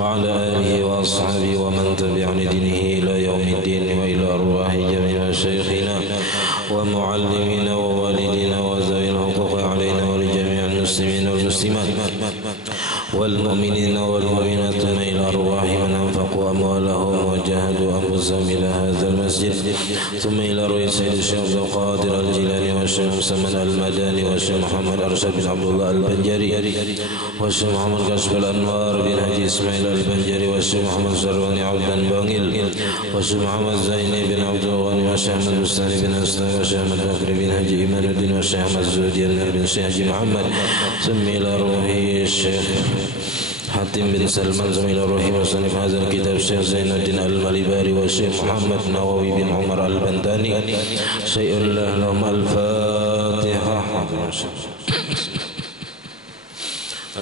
وعلى آله وأصحابه ومن تبعهم لدينه إلى يوم الدين وإلى أرواح جميع مشايخنا ومعلمينا ووالدينا وذوي الحقوق علينا ولجميع المسلمين والمسلمات والمؤمنين والمؤمنات إلى أرواح من أنفقوا أموالهم وجاهدوا أنفسهم إلى هذا المسجد ثم إلى رئيس سيد الشيخ عبد القادر الجيلاني والشيخ مسمن المداني والشيخ محمد أرشد بن عبد الله البنجري والشيخ محمد كشف الأنوار بن حجي إسماعيل البنجري والشيخ محمد سرواني عبد بن والشيخ محمد زيني بن عبد الغني والشيخ أحمد بستاني بن أسلام والشيخ أحمد بكر بن حجي إيمان الدين والشيخ أحمد زودي بن الشيخ حجي محمد ثم إلى روحي الشيخ حاتم بن سلمان ثم إلى روحي مصنف هذا الكتاب الشيخ زين الدين المليباري والشيخ محمد نووي بن عمر البنداني شيء الله لهم الفاتحة.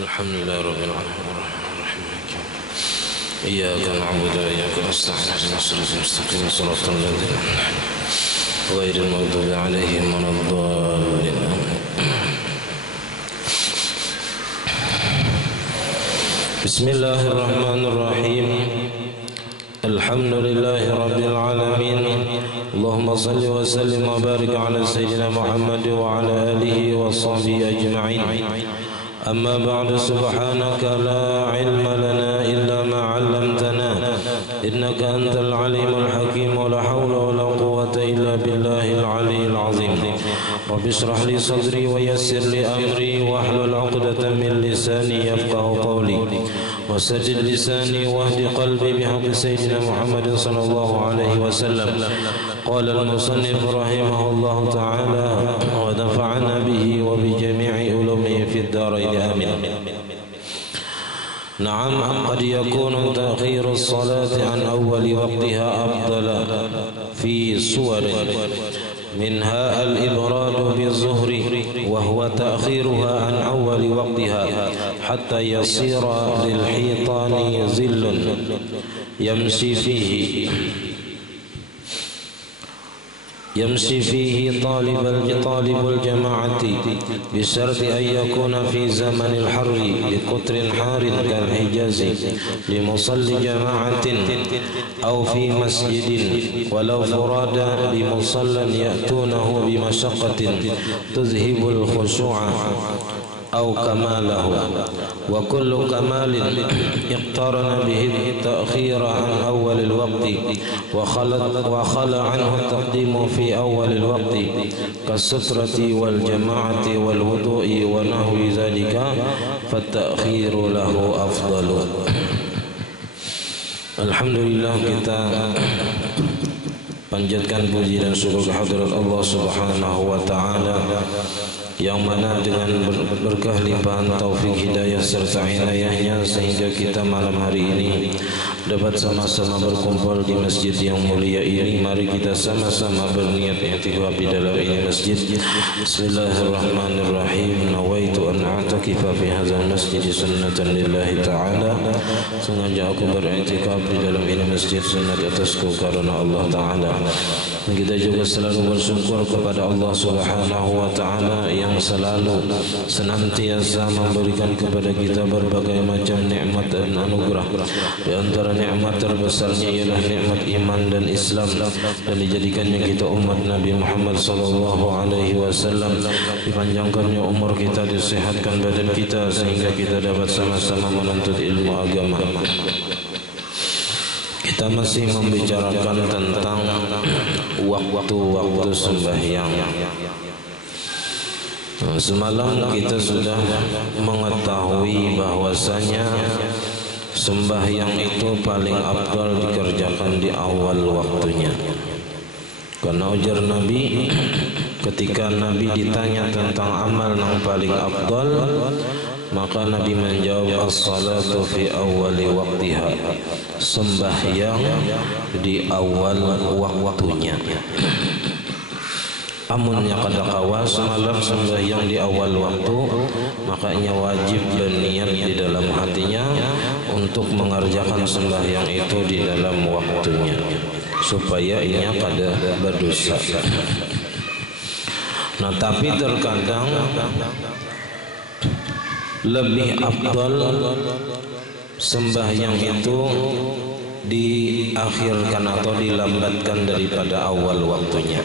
الحمد لله رب العالمين إياك نعبد وإياك نستعين اهدنا الصراط المستقيم صراط الذين غير المغضوب عليهم ولا الضالين. بسم الله الرحمن الرحيم الحمد لله رب العالمين اللهم صل وسلم وبارك على سيدنا محمد وعلى آله وصحبه أجمعين. أما بعد سبحانك لا علم لنا إلا ما علمتنا إنك أنت العليم الحكيم ولا حول ولا قوة إلا بالله العلي العظيم. رب اشرح لي صدري ويسر لي أمري واحلل عقدة من لساني يفقه قولي وسدد لساني واهد قلبي بحق سيدنا محمد صلى الله عليه وسلم. قال المصنف رحمه الله تعالى ونفعنا به وبجميع علومه في الدارين آمين. نعم قد يكون تأخير الصلاة عن أول وقتها أفضل في صور منها الإبراد بالظهر وهو تأخيرها عن أول وقتها حتى يصير للحيطان ظل يمشي فيه طالب الجماعة بشرط أن يكون في زمن الحر بقطر حار كالحجاز لمصلي جماعة أو في مسجد ولو فراد بمصلى يأتونه بمشقة تذهب الخشوع أو كماله وكل كمال اقترن به التأخير عن أول الوقت وخلى عنه التقديم في أول الوقت كالسترة والجماعة والوضوء ونحو ذلك فالتأخير له أفضل. Alhamdulillah kita panjatkan puji dan syukur kehadirat Allah Subhanahu wa taala yang mana dengan berkah limpahan taufik hidayah serta inayahnya sehingga kita malam hari ini dapat sama-sama berkumpul di masjid yang mulia ini. Mari kita sama-sama berniat i'tikaf di dalam ini masjid. Bismillahirrahmanirrahim. Nawaitu an a'takifa fi hadzal masjid sunnatan lillahi ta'ala. Sengaja aku beriktikaf di dalam ini masjid sunat atasku karena Allah Ta'ala. Dan kita juga selalu bersyukur kepada Allah Subhanahu wa Ta'ala yang selalu senantiasa memberikan kepada kita berbagai macam nikmat dan anugerah. Di antara nikmat terbesarnya ialah nikmat iman dan Islam, dan dijadikannya kita umat Nabi Muhammad sallallahu alaihi wasallam, dipanjangkannya umur kita, disehatkan badan kita sehingga kita dapat sama-sama menuntut ilmu agama. Kita masih membicarakan tentang waktu-waktu sembahyang. Semalam kita sudah mengetahui bahwasanya sembahyang itu paling afdal dikerjakan di awal waktunya. Karena ujar Nabi, ketika Nabi ditanya tentang amal yang paling afdal, maka Nabi menjawab as-salatu fi awwali waqtiha, sembahyang di awal waktunya. Amunnya kada kawas malam sembahyang di awal waktu, makanya wajib berniat di dalam hatinya untuk mengerjakan sembahyang itu di dalam waktunya supaya ia kada berdosa. Nah, tapi terkadang lebih afdal sembahyang itu diakhirkan atau dilambatkan daripada awal waktunya.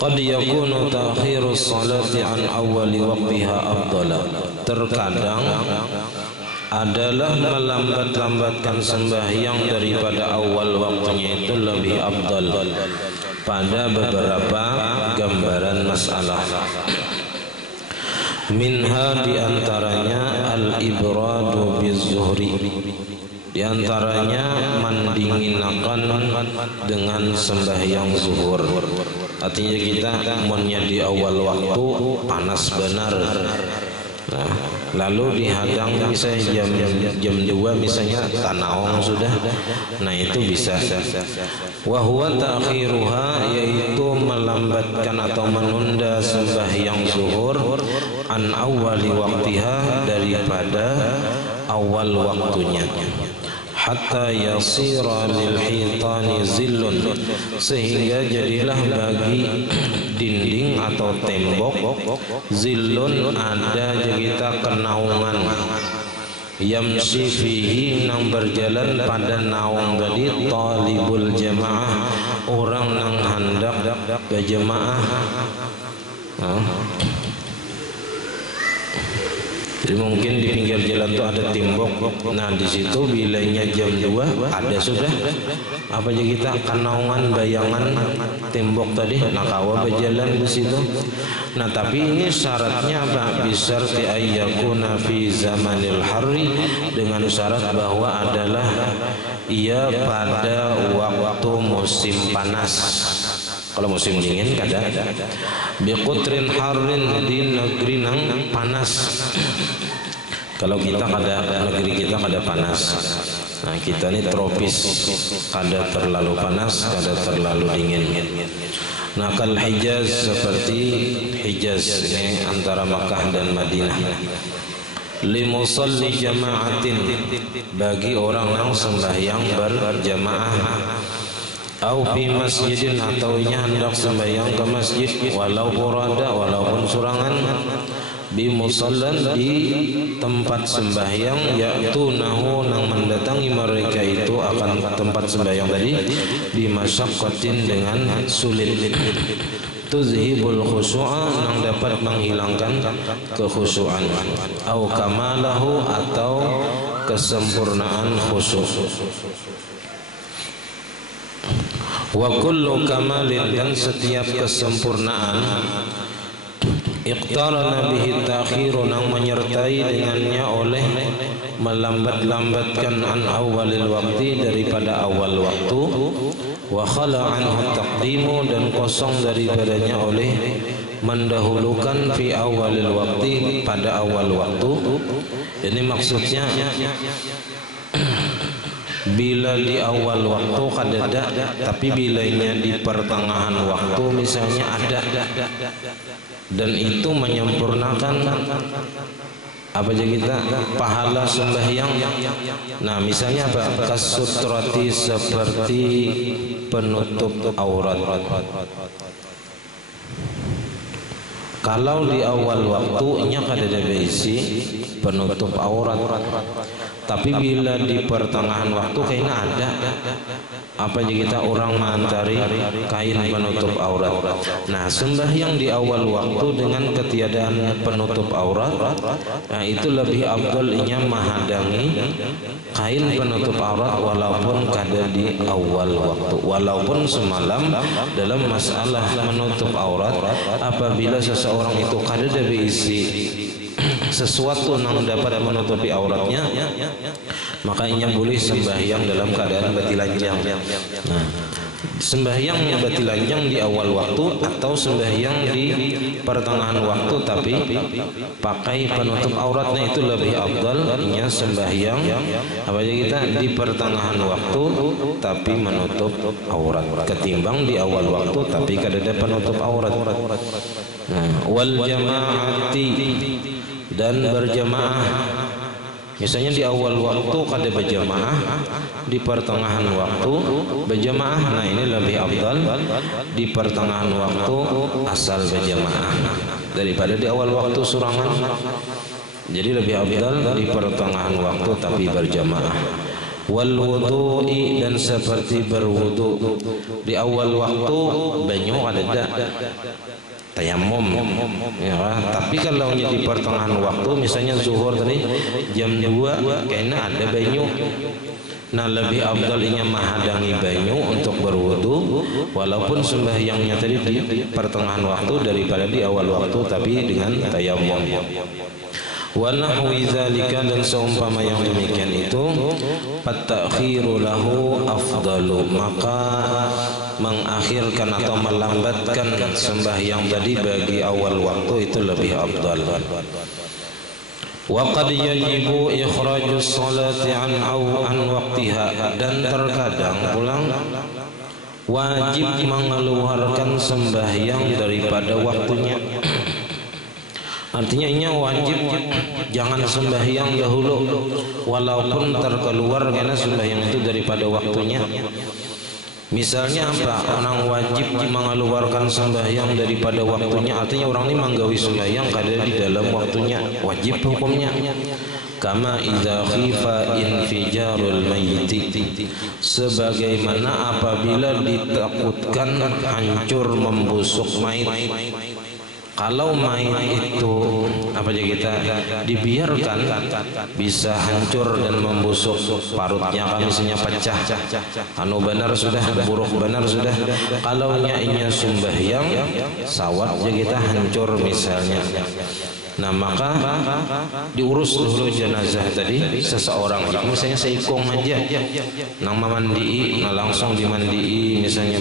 Qad yakunu ta'khiru sholati an awwali waqtiha afdala. Terkadang adalah melambat-lambatkan sembahyang daripada awal waktunya itu lebih afdal pada beberapa gambaran masalah. Minha diantaranya al-ibradu biz-zuhri, diantaranya mendinginakan dengan sembahyang zuhur. Artinya kita monnya di awal waktu panas benar. Nah, lalu dihadang misalnya jam 2 misalnya tanawang sudah. Nah, itu bisa. Wa huwa ta'khiruha, yaitu melambatkan atau menunda sembahyang zuhur an awwali waqtiha, daripada awal waktunya, hatta yasira lil hitani zillun, sehingga jadilah bagi dinding atau tembok zillun, ada kita kenaungan, yamshi fihi, nang berjalan pada naung tadi, talibul jamaah, orang nang hendak berjamaah. Jadi mungkin di pinggir jalan itu ada tembok. Nah, di situ bilanya jam 2 ada sudah. Apa aja kita kanaungan bayangan tembok tadi. Nah, kawa berjalan di situ. Nah, tapi ini syaratnya apa? Bisarti ayyakuna fi zamanil harri, dengan syarat bahwa adalah ia pada waktu musim panas. Kalau musim dingin kada. Biqutrin harin, di negeri nang panas. Kalau kita kada, negeri kita kada panas. Nah, kita ini tropis, kada terlalu panas, kada terlalu dingin. Nah, kal Hijaz, seperti Hijaz ini antara Makkah dan Madinah. Limusalli jama'atin, bagi orang yang sembahyang berjamaah. Au fi masjidin, atau nya hendak sembahyang ke masjid, walau burada, walaupun surangan, bi musallan, di tempat sembahyang, ya'tunahu, nang mendatangi mereka itu akan tempat sembahyang tadi, bi masyaqqatin, dengan sulit, tuzhibul khusu'a, nang dapat menghilangkan kekhusyuan, au kamalahu, atau kesempurnaan khusyuk. Wa kullu kamalin, dan setiap kesempurnaan, iqtarana bihi ta'khiru, nang menyertai dengannya oleh melambat-lambatkan an awalil waqti, daripada awal waktu, wa khala anhu taqdimu, dan kosong daripadanya oleh mendahulukan fi awalil waqti, pada awal waktu. Ini maksudnya bila di awal waktu kada, tapi bilanya di pertengahan waktu misalnya ada, dan itu menyempurnakan apa aja kita pahala sembahyang. Nah, misalnya apa? Kasutrati, seperti penutup aurat. Kalau di awal waktunya kada ada isi penutup aurat, tapi bila di pertengahan waktu kayaknya ada apa aja kita orang mengantari kain penutup aurat. Nah, sembahyang di awal waktu dengan ketiadaan penutup aurat, nah itu lebih afdalnya menghadangi kain penutup aurat walaupun kada di awal waktu. Walaupun semalam dalam masalah menutup aurat, apabila seseorang itu kada ada berisi sesuatu yang dapat menutupi auratnya, makanya boleh sembahyang dalam keadaan batilanjang. Nah, sembahyang batilanjang di awal waktu atau sembahyang di pertengahan waktu tapi pakai penutup auratnya, itu lebih afdalnya sembahyang apa aja kita di pertengahan waktu tapi menutup aurat, ketimbang di awal waktu tapi kada ada penutup aurat. Nah, wal jamaati, dan berjamaah. Misalnya di awal waktu kada berjamaah, di pertengahan waktu berjamaah. Nah, ini lebih afdal di pertengahan waktu asal berjamaah daripada di awal waktu surangan. Jadi lebih afdal di pertengahan waktu tapi berjamaah. Wal wudu'i, dan seperti berwudu di awal waktu banyu ada tayamum ya, tapi kalau di pertengahan waktu misalnya zuhur tadi jam 2 kayaknya ada banyu. Nah lebih afdalnya menghadangi banyu untuk berwudu walaupun sembahyangnya tadi di pertengahan waktu daripada di awal waktu tapi dengan tayamum. Wa nahwi dzalika, dan seumpama yang demikian itu fatakhiru lahu afdalu, maka mengakhirkan atau melambatkan sembahyang tadi bagi awal waktu itu lebih afdal. Wa qad yajibu ikhrajus salati an waqtiha, dan terkadang pulang wajib mengeluarkan sembahyang daripada waktunya. Artinya ini wajib jangan sembahyang dahulu walaupun terkeluar karena sembahyang itu daripada waktunya. Misalnya apa? Orang wajib mengeluarkan sembahyang daripada waktunya, artinya orang ini menggawi sembahyang kada di dalam waktunya, wajib hukumnya. Kama idza khifa infijarul mayyit, sebagaimana apabila ditakutkan hancur membusuk mayit. Kalau mayit itu apa aja kita dibiarkan bisa hancur dan membusuk, parutnya misalnya pecah, anu benar sudah, buruk benar sudah. Kalau nyainya sembahyang sawat aja kita hancur misalnya. Nah maka diurus dulu jenazah tadi seseorang, misalnya seikong aja nang memandii, nah langsung dimandii misalnya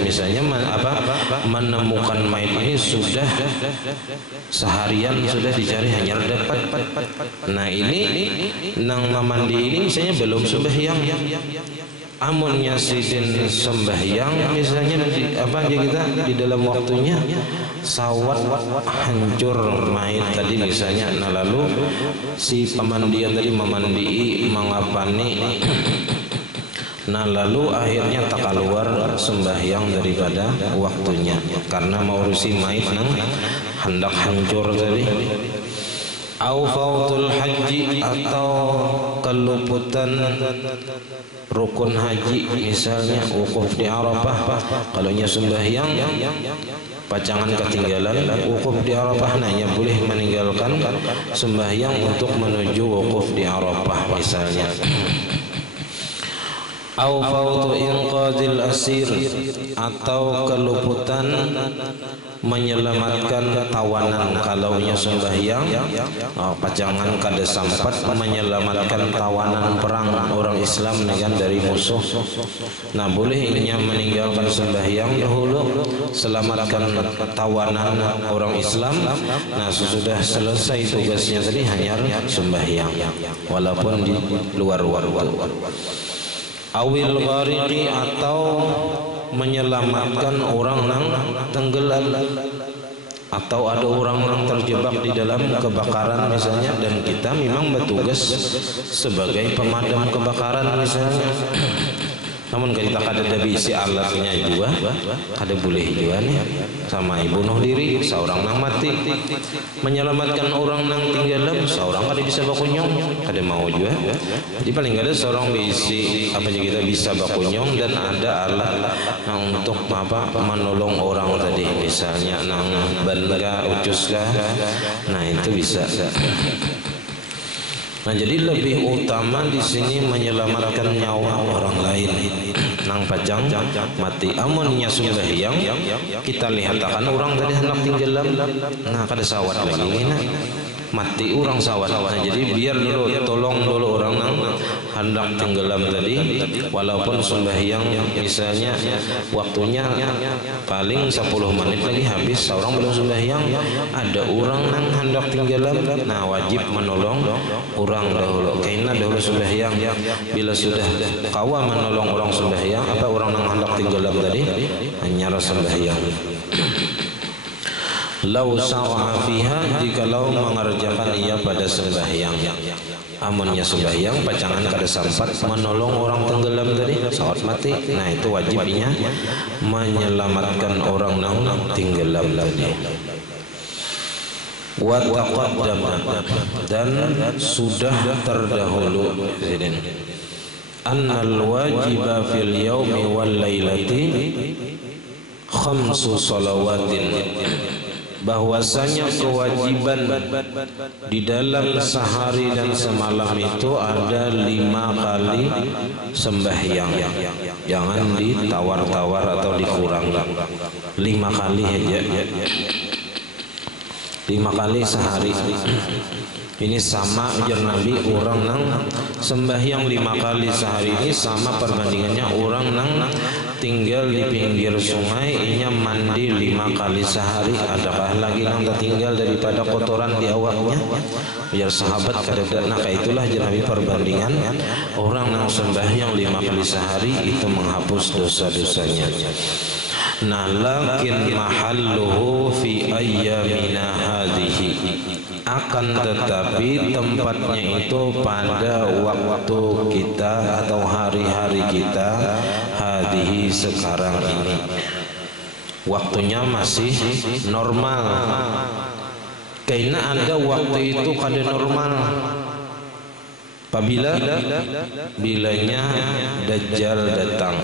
menemukan mayat ini sudah seharian sudah dicari hanya dapat. Nah ini nang memandii ini misalnya belum sembahyang, amunnya sidin sembahyang misalnya kita di dalam waktunya sawat hancur mayit tadi misalnya. Nah lalu si pemandian tadi memandii mengapani, nah lalu akhirnya tak keluar sembahyang daripada waktunya karena mengurusi mayit nang hendak hancur tadi. Au fautul haji, atau keluputan rukun haji misalnya wukuf di Arafah. Kalau nya sembahyang pacangan ketinggalan wukuf di Arafah, hanya boleh meninggalkan sembahyang untuk menuju wukuf di Arafah misalnya. Au fautu inqadil asir, atau keluputan menyelamatkan tawanan. Kalau nya sembahyang pacangan kada sempat menyelamatkan tawanan perang orang Islam dengan dari musuh. Nah boleh ininya meninggalkan sembahyang dahulu selamatkan tawanan orang Islam. Nah sesudah selesai tugasnya tadi hanya sembahyang walaupun di luar waktu. Awil ghariqi, atau menyelamatkan orang yang tenggelam, atau ada orang yang terjebak di dalam kebakaran misalnya, dan kita memang bertugas sebagai pemadam kebakaran misalnya. Namun kita kada ada bisi alatnya juga, kada boleh juga nih sama bunuh diri, seorang nang mati, menyelamatkan orang nang tinggalan, seorang kada bisa bakunyong, kada mau juga. Jadi paling kada seorang bisi apa aja kita bisa bakunyong, dan ada alat nang untuk menolong orang tadi misalnya nang bangga ucus kah, nah itu bisa. Nah jadi lebih utama di sini menyelamatkan nyawa orang lain nang pajang mati. Amunnya sembahyang kita lihat akan orang tadi hendak tinggalan, nah kada sawat lagi ini mati orang sawat. Nah jadi biar dulu tolong dulu orang nang hendak tenggelam tadi, walaupun sembahyang misalnya waktunya paling 10 menit lagi habis, orang belum sembahyang, ada orang nang hendak tenggelam, nah wajib menolong orang dahulu. Karena dahulu sembahyang, bila sudah kawa menolong orang sembahyang, apa orang nang hendak tenggelam tadi hanya sembahyang. Lau sa'a fiha, jikalau mengerjakan ia pada sembahyang. Amunnya sembahyang pacangan kada sempat menolong orang tenggelam tadi, sawat mati, nah itu wajibnya menyelamatkan orang nang tenggelam tadi. wa taqaddama, dan sudah terdahulu annal wajiba fil yaumi wal lailati khamsu salawatin, bahwasanya kewajiban di dalam sehari dan semalam itu ada 5 kali sembahyang. Jangan ditawar-tawar atau dikurangi. 5 kali aja. 5 kali sehari. Ini sama ujar Nabi, orang nang sembahyang 5 kali sehari ini sama perbandingannya orang nang tinggal di pinggir sungai inya mandi 5 kali sehari. Adakah lagi nang tertinggal daripada kotoran di awaknya? Biar sahabat kadang nah itulah ujar Nabi perbandingan orang nang sembahyang 5 kali sehari itu menghapus dosa-dosanya. Nah, lakin mahalluhu fi ayyamina hadhihi, akan tetapi tempatnya itu pada waktu kita atau hari-hari kita hadhihi sekarang ini. Waktunya masih normal. Karena ada waktu itu kada normal. Apabila bilanya Dajjal datang.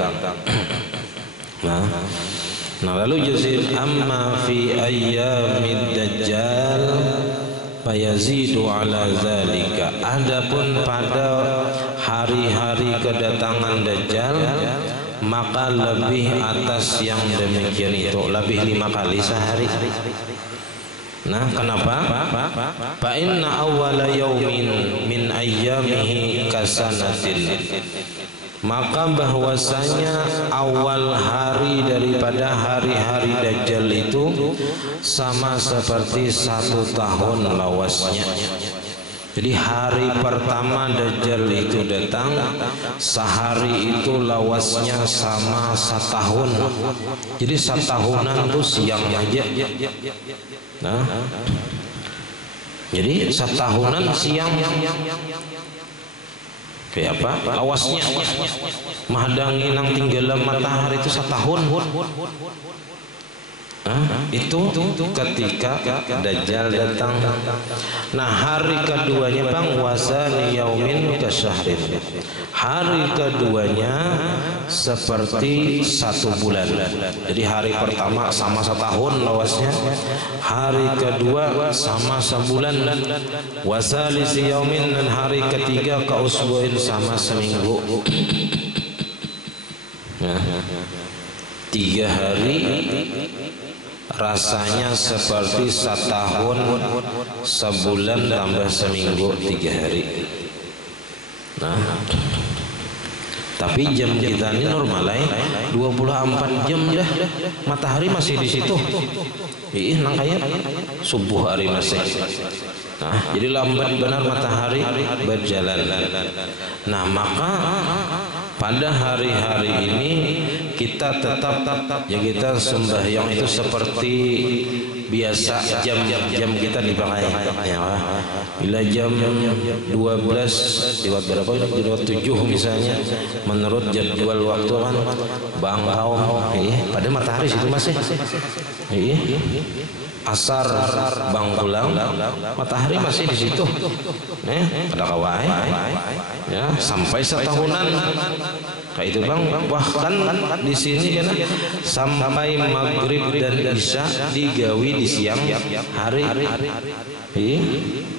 Nah lalu juzir amma fi ayyamid Dajjal fayazidu ala zalika, adapun pada hari-hari kedatangan Dajjal maka lebih atas yang demikian itu, lebih 5 kali sehari. Nah kenapa? Fa inna awwala yaumin min ayyamihi kasanatin, maka bahwasanya awal hari daripada hari-hari Dajjal itu sama seperti 1 tahun lawasnya. Jadi hari pertama Dajjal itu datang, sehari itu lawasnya sama 1 tahun. Jadi 1 tahunan itu siang aja. Nah, jadi 1 tahunan siang. Kayak apa? Lawasnya mahdangi nang tinggalan matahari itu 1 tahun. Itu ketika Dajjal datang. Nah hari keduanya bang wasani yaumin kasyahrin, hari keduanya seperti 1 bulan. Jadi hari pertama sama 1 tahun lawasnya, hari kedua sama sebulan, wasalisi yaumin, dan hari ketiga kausbuin sama seminggu. Nah, 3 hari rasanya seperti 1 tahun, sebulan tambah seminggu 3 hari. Nah, tapi jam kita ini normal 24 jam dah, matahari masih di situ. Nang kayak subuh hari masih. Nah, jadi lambat benar matahari berjalan. Nah, maka pada hari-hari ini kita tetap ya kita sembahyang itu seperti biasa, jam kita dipakai ya. Bila jam 12 lewat berapa, lewat 7 misalnya menurut jadwal waktu kan bangkau pada matahari situ masih asar bangkulang matahari masih di situ pada kawai ya sampai setahunan kayak itu bang. Bahkan di sini kan sampai maghrib dan isya digawi di siang hari.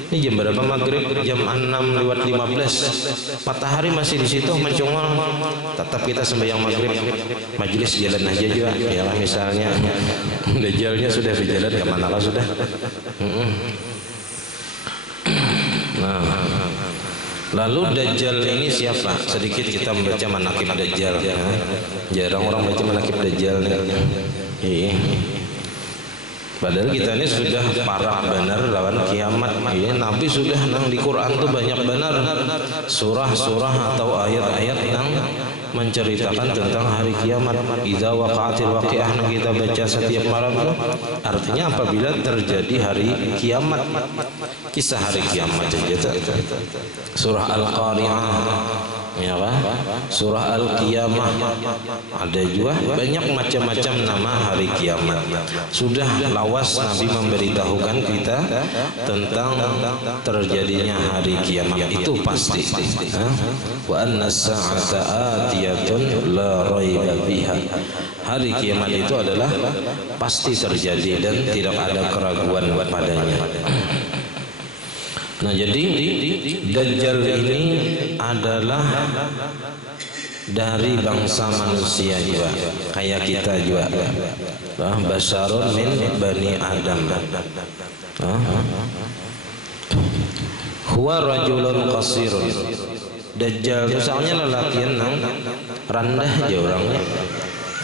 Ini jam berapa maghrib? Jam 6:15. Matahari masih di situ mencongol. Tetap kita sembahyang maghrib. Majelis jalan aja juga. Ya misalnya Dajjalnya sudah berjalan kemana lah sudah. Nah, lalu Dajjal ini siapa? Sedikit kita membaca manaqib Dajjal. Jarang orang baca manaqib Dajjal nih. Padahal kita ini sudah parah benar lawan kiamat. Nabi sudah nang di Quran tuh banyak benar surah-surah atau ayat-ayat yang menceritakan tentang hari kiamat. Idza waqa'atil waqi'ah yang kita baca setiap malam itu artinya apabila terjadi hari kiamat, kisah hari kiamat. Surah Al-Qari'ah ya kan? Surah Al-Qiyamah, ada juga banyak macam-macam nama hari kiamat. Sudah lawas Nabi memberitahukan kita tentang terjadinya hari kiamat, itu pasti. Wa anna as-sa'ata atiyatun la raiba fiha. Hari kiamat itu adalah pasti terjadi dan tidak ada keraguan padanya. Nah, jadi Dajjal ini adalah dari bangsa manusia juga, kayak kita juga. Basyarun min bani Adam. Huwa rajulun qasirun. Dajjal itu soalnya lelakian nang rendah aja orangnya.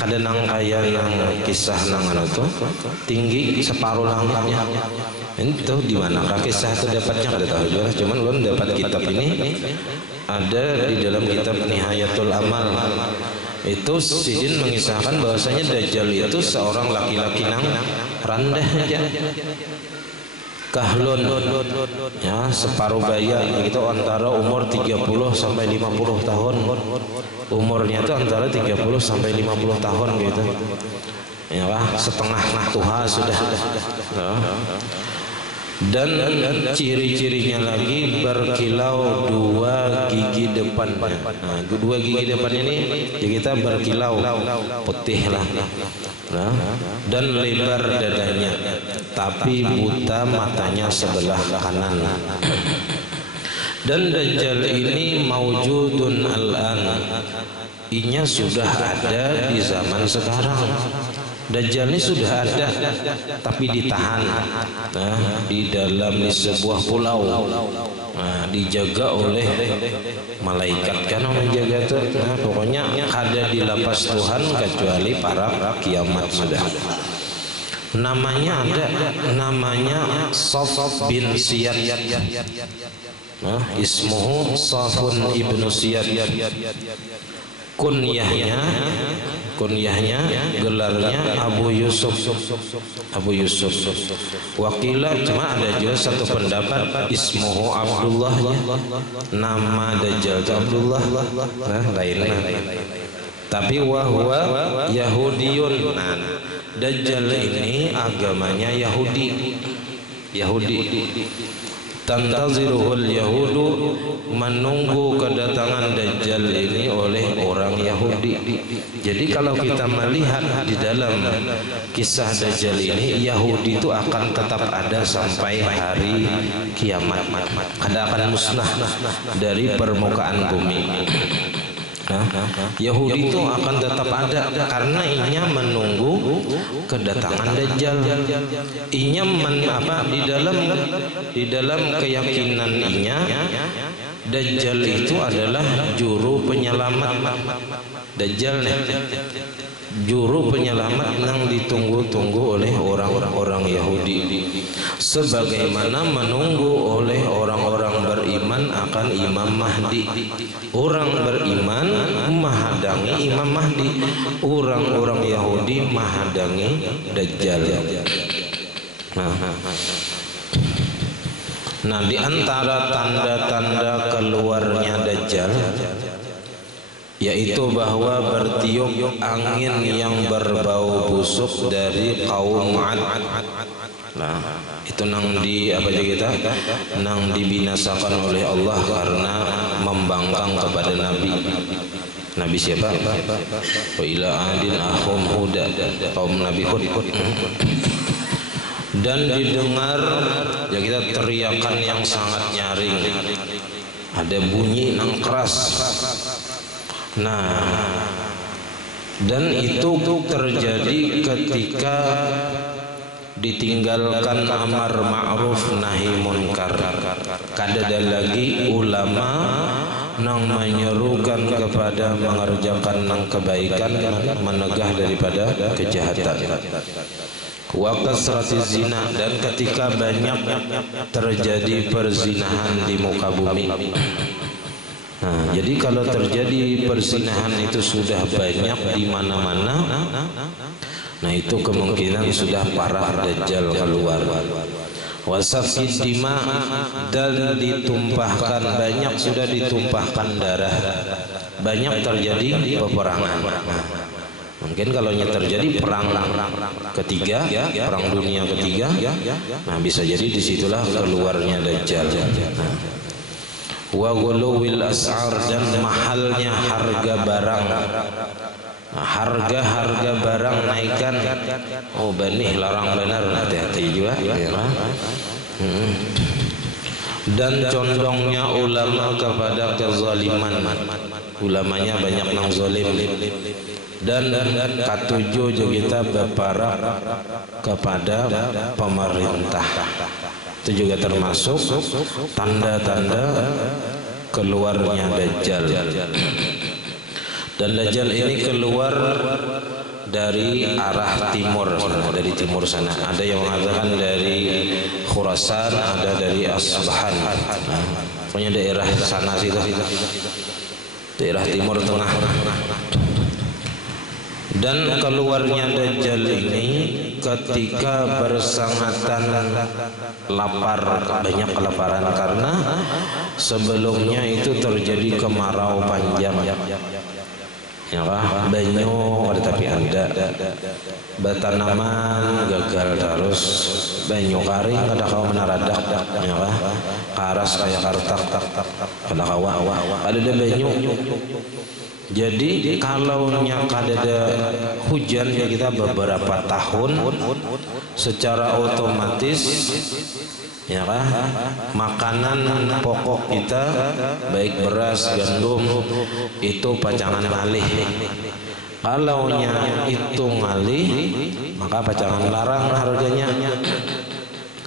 Ada nang kaya nang kisah nang itu tinggi separuh langitnya. Ini tahu di mana kisah itu dapatnya kada tahu juga. Cuman lo dapat kitab ini ada di dalam kitab Nihayatul Amal. Itu Sidin mengisahkan bahwasanya Dajjal itu seorang laki-laki nang rendah aja. Kahlun, ya, separuh baya itu antara umur 30 sampai 50 tahun. Umurnya itu antara 30 sampai 50 tahun gitu. Ya, setengah tuha sudah. Ya. Dan ciri-cirinya lagi berkilau dua gigi depannya. Nah, dua gigi depan ini ya kita berkilau putih lah. Nah, dan lebar dadanya, tapi buta matanya sebelah kanan. Dan Dajjal ini maujudun al-an, inya sudah ada di zaman sekarang. Dajjal ini sudah ada, tapi ditahan, di dalam sebuah pulau, dijaga oleh malaikat kan menjaga itu. Pokoknya ada di lapas Tuhan kecuali para kiamat sudah. Namanya ada, namanya Saf bin Siyad. Ismuhu Safun ibnu Siyad. Kunyahnya gelarnya Abu Yusuf. Wakila, cuma ada juga satu pendapat ismuhu Abdullah, nama Dajjal Abdullah, lainnya. Tapi wahwa Yahudiyun. Nah, Dajjal ini agamanya Yahudi. Tantaziruhul Yahudu, menunggu kedatangan Dajjal ini oleh orang Yahudi. Jadi kalau kita melihat di dalam kisah Dajjal ini, Yahudi itu akan tetap ada sampai hari kiamat. Akan musnah dari permukaan bumi. Yahudi itu akan tetap ada karena inya menunggu kedatangan Dajjal. Inya di dalam keyakinan inya Dajjal itu adalah juru penyelamat. Dajjal nih juru penyelamat yang ditunggu-tunggu oleh orang-orang Yahudi, sebagaimana menunggu oleh orang-orang beriman akan Imam Mahdi. Orang beriman menghadangi Imam Mahdi, orang-orang Yahudi menghadangi Dajjal. Nah, di antara tanda-tanda keluarnya Dajjal yaitu bahwa bertiup angin yang berbau busuk dari kaum 'Ad. Nah, itu nang nang dibinasakan oleh Allah karena membangkang kepada Nabi siapa? Wa ila 'adin akhum Huda, kaum Nabi Hud. Dan didengar ya kita teriakan yang sangat nyaring, ada bunyi nang keras. Nah, dan itu terjadi ketika ditinggalkan amar ma'ruf nahi munkar. Kadada lagi ulama nang menyerukan kepada mengerjakan nang kebaikan, menegah daripada kejahatan. Wa kasrati zina, dan ketika banyak terjadi perzinahan di muka bumi. Nah, jadi kalau terjadi perzinahan itu sudah banyak di mana-mana, nah itu kemungkinan sudah parah Dajjal keluar. wasafkid dima, dan ditumpahkan, banyak sudah ditumpahkan darah, banyak terjadi peperangan. Mungkin kalau terjadi perang ketiga, perang dunia ketiga, nah bisa jadi disitulah keluarnya Dajjal. Wa ghuluwil as'ar, dan mahalnya harga barang. Nah, harga barang naikkan. Oh benih larang benar, hati-hati juga ya. Dan condongnya ulama kepada kezaliman, ulamanya banyak nang zalim. Dan katujuh juga kita berparah kepada pemerintah. Itu juga termasuk tanda-tanda keluarnya Dajjal. Dan Dajjal ini keluar dari arah timur, dari timur sana. Ada yang mengatakan dari Khurasan, ada dari Asbahan. Pokoknya daerah sana situ, daerah timur tengah. Dan keluarnya Dajjal ini ketika bersangatan lapar, banyak kelaparan, karena sebelumnya itu terjadi kemarau panjang. Ya kah? Banyu ada tapi ada, batanaman gagal terus, banyu karing ada kau menaradak, ya kah? Karas kayak kartak, ada kawa, ada banyu. Jadi kalau ada hujan ya kita beberapa tahun secara otomatis, ya kan, makanan pokok kita baik beras, gandum itu pacangan ngalih. Kalau itu ngalih, maka pacangan larang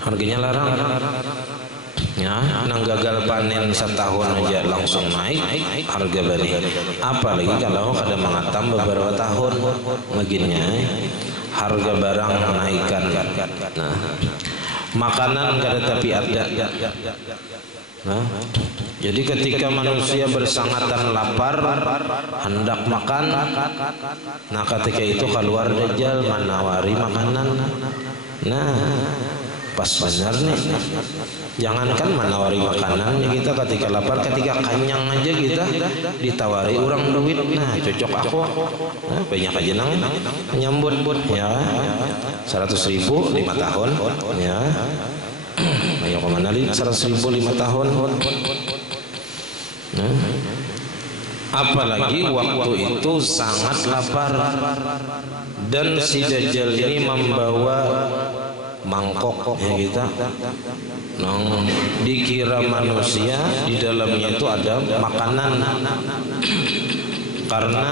harganya larang. Ya, nang gagal panen setahun aja langsung naik harga benih. Apalagi kalau kada mengatam beberapa tahun, begini harga barang naikkan. Nah, makanan kada tapi ada. Nah, jadi ketika manusia bersangatan lapar hendak makan, nah ketika itu keluar Dajjal menawari makanan. Nah, pas benar nih. Jangankan menawari makanan, kita ketika lapar, ketika kenyang aja kita ditawari orang duit. Nah, cocok aku. Nah, banyak aja nang nyambut ya. 100.000 5 tahun ya. Ayo kemana li 100.000 5 tahun. Nah, apalagi waktu itu sangat lapar, dan si Dajjal ini membawa mangkok ya kita, dikira manusia, di dalamnya itu ada makanan. Karena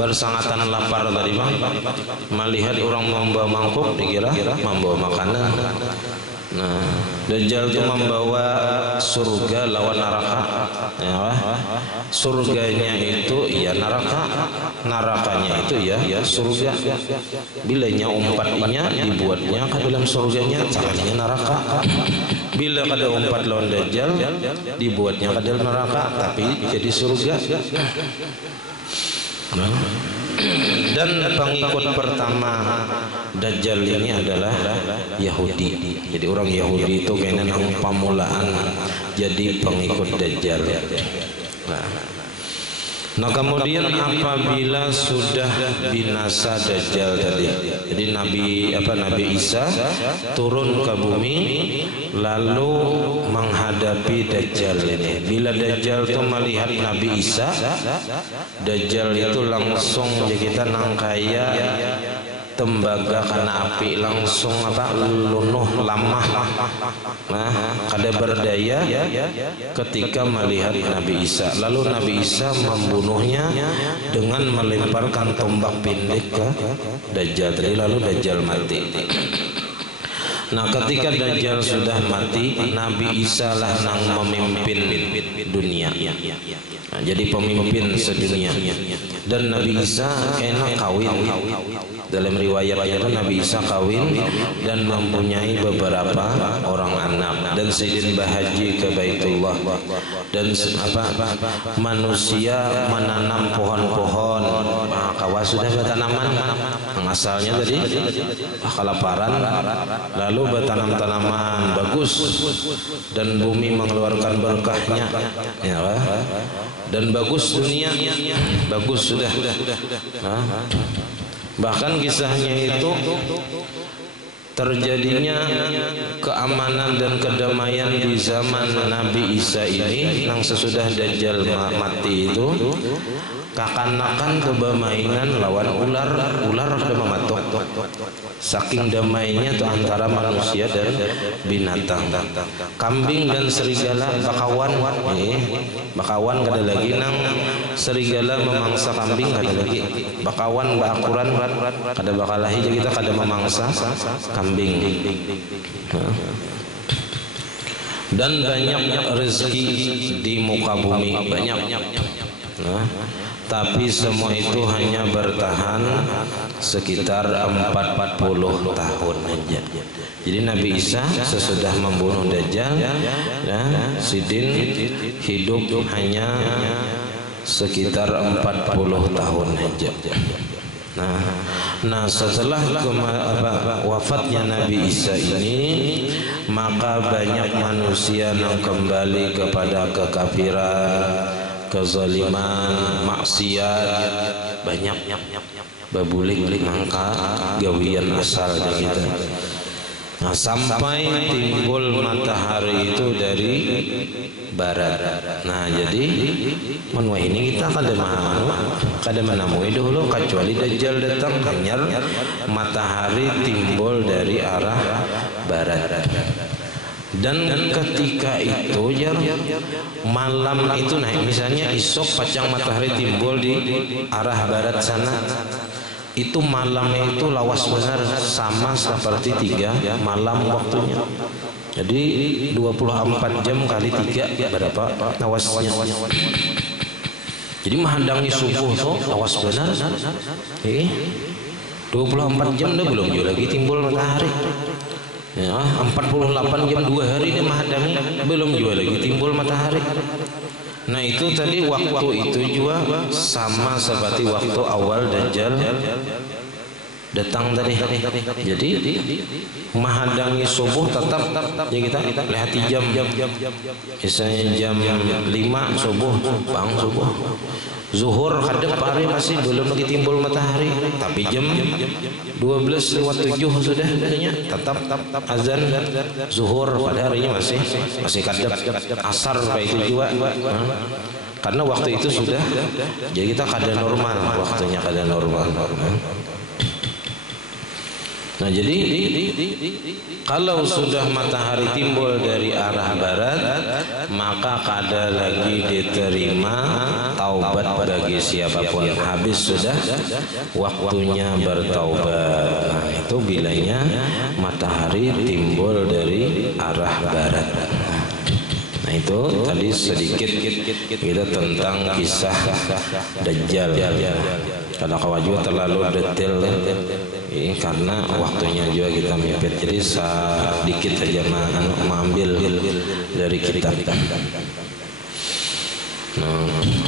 bersangatan lapar tadi bang, melihat orang membawa mangkok dikira membawa makanan. Nah, Dajjal itu membawa surga lawan neraka. Ya, surganya itu ya neraka, nerakanya itu ya surga. Bilanya umpatnya dibuatnya ke dalam surganya, caranya neraka. Bila kada umpat lawan Dajjal, dibuatnya ke dalam neraka, tapi jadi surga. Nah, dan pengikut pertama Dajjal ini adalah Yahudi. Jadi orang Yahudi itu kayaknya pamulaan jadi pengikut Dajjal. Nah kemudian apabila sudah binasa Dajjal tadi, jadi Nabi Isa turun ke bumi lalu menghadapi Dajjal ini. Bila Dajjal itu melihat Nabi Isa, Dajjal itu langsung kita nangkaya tembaga karena api, langsung lunuh lamah. Nah, kada berdaya ketika melihat Nabi Isa. Lalu Nabi Isa membunuhnya dengan melemparkan tombak pendek ke Dajjal. Lalu Dajjal mati. Nah, ketika Dajjal sudah mati, Nabi Isa lah yang memimpin dunia. Nah, jadi pemimpin sedunia. Dan Nabi Isa kena kawin. Dalam riwayat itu Nabi Isa kawin dan mempunyai beberapa orang anak, dan Sayyidin Bahaji ke Baitullah, dan manusia menanam pohon-pohon kawa sudah bertanaman asalnya tadi kelaparan, lalu bertanam tanaman bagus dan bumi mengeluarkan berkahnya, ya, dan bagus dunia, bagus sudah. Bahkan kisahnya itu terjadinya keamanan dan kedamaian di zaman Nabi Isa ini, yang sesudah Dajjal mati itu kakanakan coba mainan lawan ular udah mematuk, saking damainya tuh antara manusia dan binatang. Kambing dan serigala bakawan, bakawan kada lagi nang serigala memangsa kambing kada lagi, bakawan bakuran kada bakalahi jadi kita kada memangsa kambing. Dan banyak rezeki di muka bumi, banyak. Tapi semua itu hanya bertahan sekitar 40 tahun aja. Jadi Nabi Isa sesudah membunuh Dajjal, Sidin hidup hanya sekitar 40 tahun aja. Nah setelah wafatnya Nabi Isa ini, maka banyak manusia yang kembali kepada kekafiran, kezaliman, maksiat, banyak babulik mangka gawian asal kita. Nah, sampai timbul matahari itu dari barat. Nah, jadi menua ini kita kada menemui dulu kecuali Dajjal datang, hanya matahari timbul dari arah barat. Dan ketika itu malam itu, nah misalnya isok pacang matahari timbul di arah barat sana, itu malamnya itu lawas benar sama seperti 3 malam waktunya. Jadi 24 jam kali 3 berapa lawasnya. Jadi menghadangi subuh tuh lawas benar. 24 jam dah belum juga lagi timbul matahari. Ya, 48 jam 2 hari dia menghadami, belum juga lagi timbul matahari. Nah itu tadi waktu itu juga sama seperti waktu awal Dajjal datang tadi. Jadi menghadangi subuh tetap ya kita lihat jam, misalnya jam 5 subuh, bang subuh. Zuhur kadang hari masih belum lagi timbul matahari, tapi jam 12:07 sudah katanya tetap azan zuhur, pada harinya masih kadang asar kayak itu juga. Karena waktu itu sudah jadi kita kada normal, waktunya kada normal. Nah jadi kalau sudah matahari timbul dari arah barat, maka kada lagi diterima taubat bagi siapapun. Habis sudah waktunya bertaubat. Nah itu bilanya matahari timbul dari arah barat. Nah itu tadi sedikit kita tentang kisah Dajjal. Karena kawajuh terlalu detail karena waktunya juga kita mepet, jadi sedikit saja mengambil dari kitab.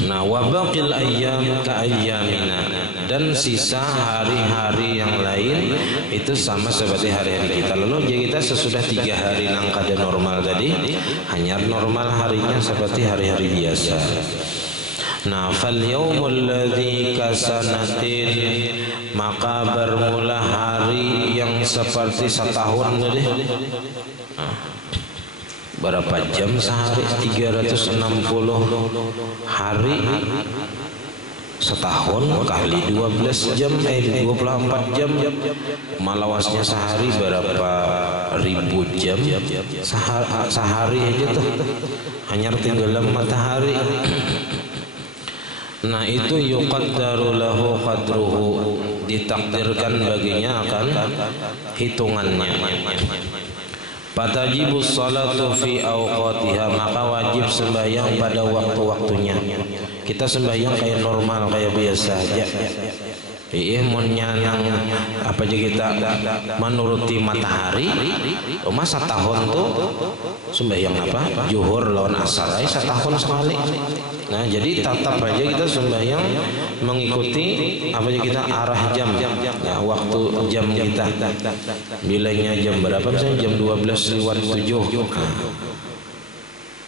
Nah wabaqil ayyam ka ayyamina, dan sisa hari-hari yang lain itu sama seperti hari-hari kita. Lalu jadi kita sesudah 3 hari nang kada normal tadi, hanya normal harinya seperti hari-hari biasa. Nah fal yaumul ladzi kasanatin, maka bermula hari yang seperti setahun tadi. Berapa jam sehari? 360 hari setahun kali 12 jam 24 jam, malawasnya sehari berapa ribu jam sehari aja tuh, hanya tenggelam matahari. Nah itu yuqaddaru lahu qadruhu, ditakdirkan baginya akan hitungannya. Fatajibu salatu fi awqatiha, maka wajib sembahyang pada waktu-waktunya. Kita sembahyang kayak normal, kayak biasa aja. Munnya yang apa aja kita menuruti matahari, masa tahun tuh sembahyang apa? Zuhur lawan asar, setahun sekali. Nah, jadi tatap aja kita sembahyang mengikuti apa aja kita arah jam, ya, waktu jam kita. Bilangnya jam berapa? Misalnya jam 12:07.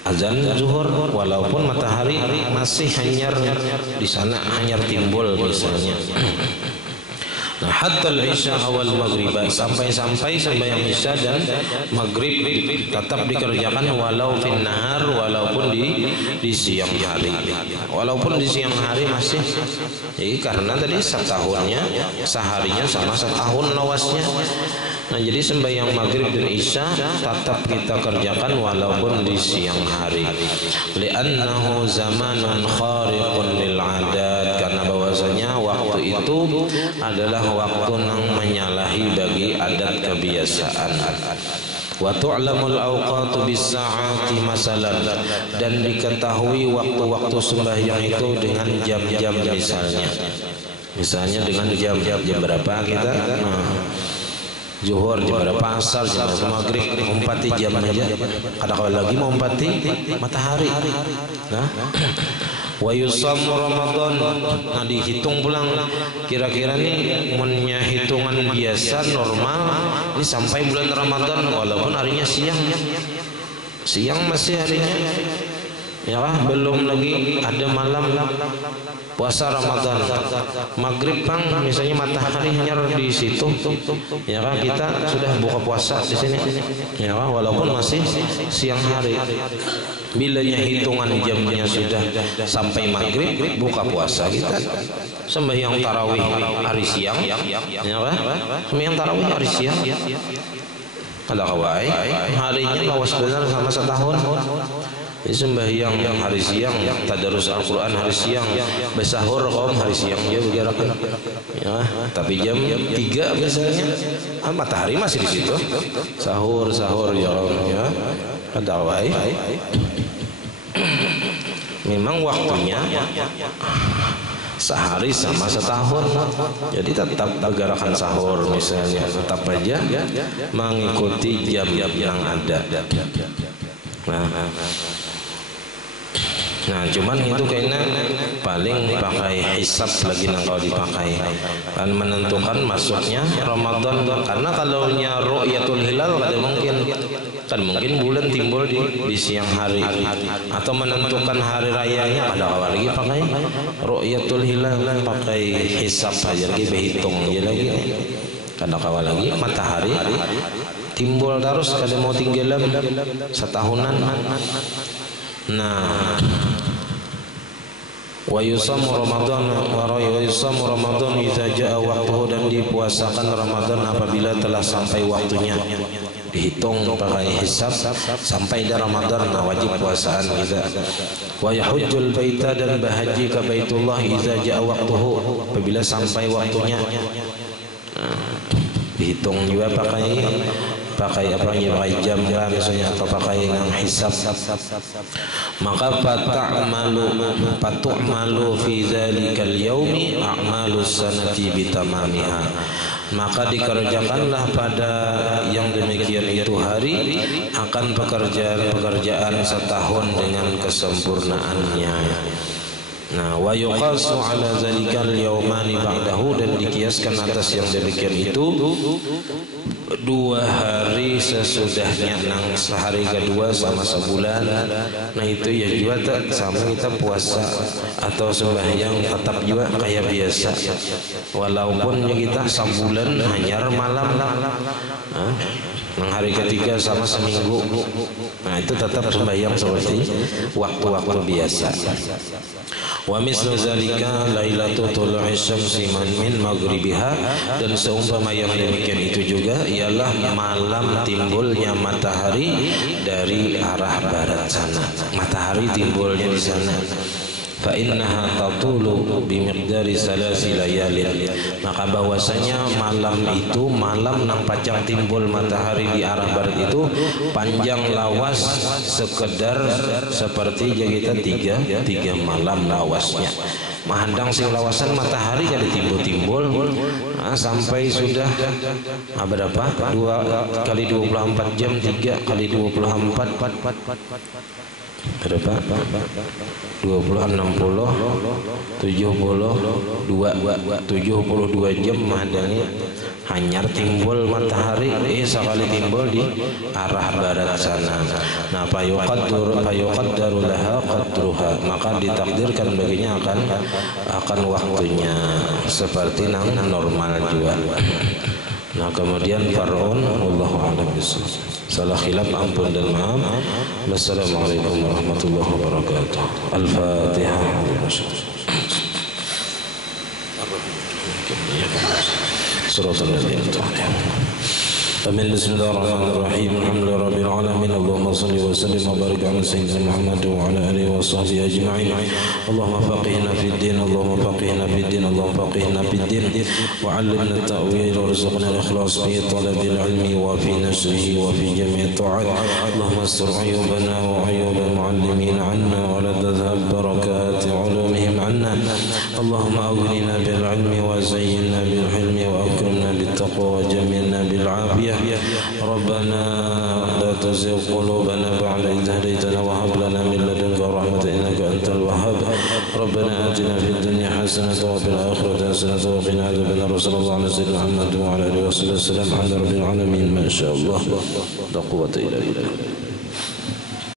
Azan zuhur, walaupun matahari masih hanyar di sana, hanyar timbul misalnya. Nah, hatta al-isya awal maghrib, sampai-sampai sembahyang isya dan maghrib tetap dikerjakan walau fin nahar, walaupun di siang hari. Walaupun di siang hari masih, jadi karena tadi setahunnya, seharinya sama setahun lawasnya. Nah, jadi sembahyang maghrib dan isya tetap kita kerjakan walaupun di siang hari. Li'annahu zamanun khariqun lil 'adat, karena bahwasanya waktu itu adalah waktu yang menyalahi bagi adat kebiasaan. Wa tu'lamul awqatu bis sa'ati masalan, dan diketahui waktu-waktu sembahyang itu dengan jam-jam misalnya dengan jam berapa kita zuhur, jam berapa asar, jam berapa maghrib, umpati jam aja. Kadang-kadang lagi mau umpati matahari. Nah, wa yusammu Ramadan. Nah, dihitung pulang kira-kira nih punya hitungan biasa normal ini sampai bulan Ramadan, walaupun harinya siang masih harinya, ya kah? Belum lagi ada malam puasa Ramadan. Maghrib bang, misalnya matahari nyar di situ, ya kan, kita sudah buka puasa di sini, ya kan, walaupun masih siang hari. Bilanya hitungan jamnya sudah sampai maghrib, buka puasa kita. Sembahyang tarawih hari siang, ya kan, sembahyang tarawih hari siang. Ada kawai harinya lawas benar sama setahun. Sembahyang hari siang, tadarus Al-Quran hari siang, bersahur kaum hari siang ya bergerak, ya. Tapi jam 3 misalnya, matahari masih di situ, sahur ya, ada wai. Memang waktunya sehari sama setahun, jadi tetap gerakan sahur misalnya, tetap aja mengikuti jam yang ada. Nah, cuman itu kayaknya paling pakai hisab lagi kalau dipakai, kan menentukan masuknya Ramadan. Karena kalau nya ru'yatul hilal kan mungkin bulan timbul di siang hari, atau menentukan hari rayanya ada awal lagi pakai ru'yatul hilal, pakai hisab aja lagi, berhitung aja lagi. Kadang awal lagi matahari timbul terus, kadang mau tinggalan setahunan. Nah, wa yusammu Ramadan idza jaa waqtuhu, dan dipuasakan Ramadan apabila telah sampai waktunya. Dihitung pakai hisab sampai di Ramadan, nah wajib puasaan kita. Wa yahujjul baita, dan berhaji ke Baitullah idza jaa waqtuhu, apabila sampai waktunya. Nah, dihitung juga pakai apa ya, pakai jam lah misalnya, atau pakai yang hisab. Maka patu'malu fi dzalikal yaumi a'malus sanati bitamamiha, maka dikerjakanlah pada yang demikian itu hari akan pekerjaan setahun dengan kesempurnaannya. Nah, wa yuqasu ala zalikal yaumani ba'dahu, dan dikiaskan atas yang demikian itu 2 hari sesudahnya. Nang sehari kedua sama sebulan. Nah, itu ya juga sama kita puasa atau sembahyang tetap juga kayak biasa, walaupun kita sebulan hanya malam. Nang hari ketiga sama seminggu, nah itu tetap sembahyang seperti waktu-waktu biasa. Wa mislu zalika lailatul syamsi min maghribiha, dan seumpama yang demikian itu juga ialah malam timbulnya matahari dari arah barat sana. Matahari timbulnya di sana. Fa innaha tatulu bimiqdari salasi layalin, maka bahwasanya malam itu, malam nang pacang timbul matahari di arah barat itu panjang lawas sekedar seperti kita tiga malam lawasnya. Mahandang si lawasan matahari jadi timbul-timbul, sampai sudah berapa? 2 kali 24 jam, 3 kali 24, berapa? 20, 60, 72 jam madani hanyar timbul matahari sekali timbul di arah barat sana. Nah, fayuqaddaru laha qadruha, maka ditakdirkan baginya akan waktunya seperti nang normal juga. Nah, kemudian far'un wallahu a'lam bishawab. Salah khilaf ampun dan maaf. Wassalamualaikum warahmatullahi wabarakatuh. Al-Fatihah. Suratul Amin. Bismillahirrahmanirrahim. Alhamdulillahi rabbil alamin. Allahumma shalli wa sallim wa barik ala sayyidina Muhammad wa ala alihi wa sahbihi ajma'in. Allahumma faqihna fid din, Allahumma faqihna fid din, Allahumma faqihna fid din wa 'allimna at-ta'wil warzuqna al-ikhlas fi talabil ilmi wa fi nashrihi wa fi jami' at-ta'at. Allahumma astur 'uyubana wa 'uyub al-mu'allimin 'anna wa la tadhhab barakat 'ulumihim 'anna. Allahumma aghnina bil 'ilmi wa zayyinna bil hilmi wa akrimna bit taqwa wa jamilna bil 'afiyah. ربنا لا تزغ قلوبنا بعد إذ هديتنا وهب لنا من لدنك رحمة إنك أنت الوهاب. ربنا آتنا في الدنيا حسنة وفي الآخرة حسنة وقنا عذاب النار. صلى الله على سيدنا محمد وعلى آله وصحبه وسلم. الحمد لله رب العالمين. ما شاء الله لا قوة إلا بالله.